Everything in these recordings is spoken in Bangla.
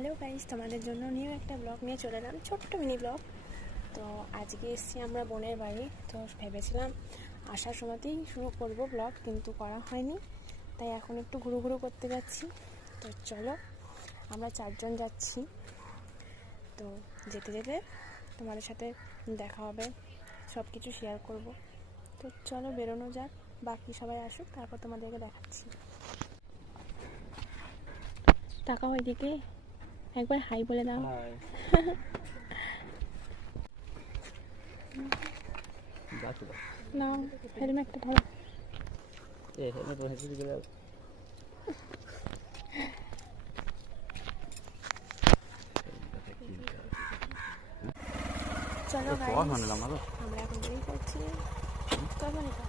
হ্যালো গাইস, তোমাদের জন্য নিউ একটা ব্লগ নিয়ে চলে এলাম, ছোট্ট মিনি ব্লগ। তো আজকে এসেছি আমরা বোনের বাড়ি। তো ভেবেছিলাম আসার সময়তেই শুরু করব ব্লগ, কিন্তু করা হয়নি, তাই এখন একটু ঘুরু ঘুরু করতে যাচ্ছি। তো চলো, আমরা 4 জন যাচ্ছি। তো যেতে যেতে তোমাদের সাথে দেখা হবে, সব কিছু শেয়ার করব। তো চলো বেরোনো যাক, বাকি সবাই আসুক, তারপর তোমাদেরকে দেখাচ্ছি। তাকাও এদিকে, একবার হাই বলে দাও। না, হেলমেটটা ধরো। চলো আমরা এখন বেরিয়ে পড়ছি। কখন এটা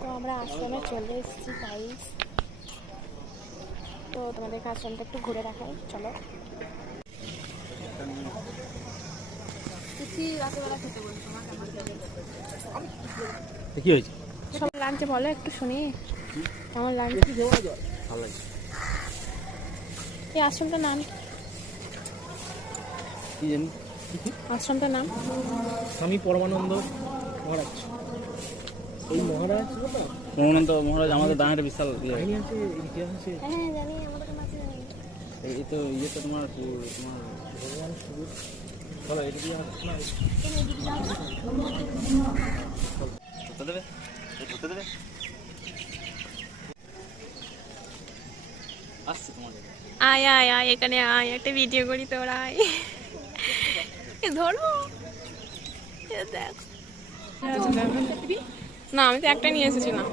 তো আমরা আশ্রমে চলে এসেছি গাইস। তো তোমাদেরকে আশ্রমটা একটু ঘুরে দেখাই, চলো। কি হয়েছে সব লাঞ্চে বলো একটু শুনি, কেমন লাঞ্চ? ভালো লাগছে। এই আশ্রমটার নাম কি জানি আশ্রমটার নাম স্বামী পরমানন্দ মহারাজ। এই মহারাজ পরমানন্দ মহারাজ আমাদের দাঁড়াতে বিশাল কাহিনী আছে, ইতিহাস আছে। হ্যাঁ জানি, আমাদের কাছে জানি। এই তো ইয়ে তো তোমার ভগবান সুবীর বলো, এটা দিয়ে আসছে না? ধরতে দেবে, ধরতে দেবে। আসছে তোমাদের। আয় আয় আয়, এখানে আয়, একটা ভিডিও করি তোরা আয়। ধরো, দেখ। না, আমি তো একটা নিয়ে এসেছি না।